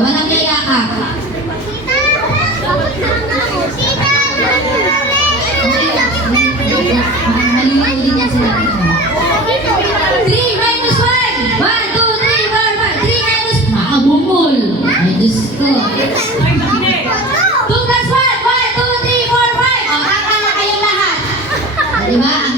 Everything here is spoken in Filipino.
walang yayakap. Maliliit yan sila dito. 3 minus 1. 1, 2, 3, 4, 5. 3 minus... Nakabungol. Ay, Diyos ko. 2 plus 1. 1, 2, 3, 4, 5. O, kaka na kayong lahat. Diba?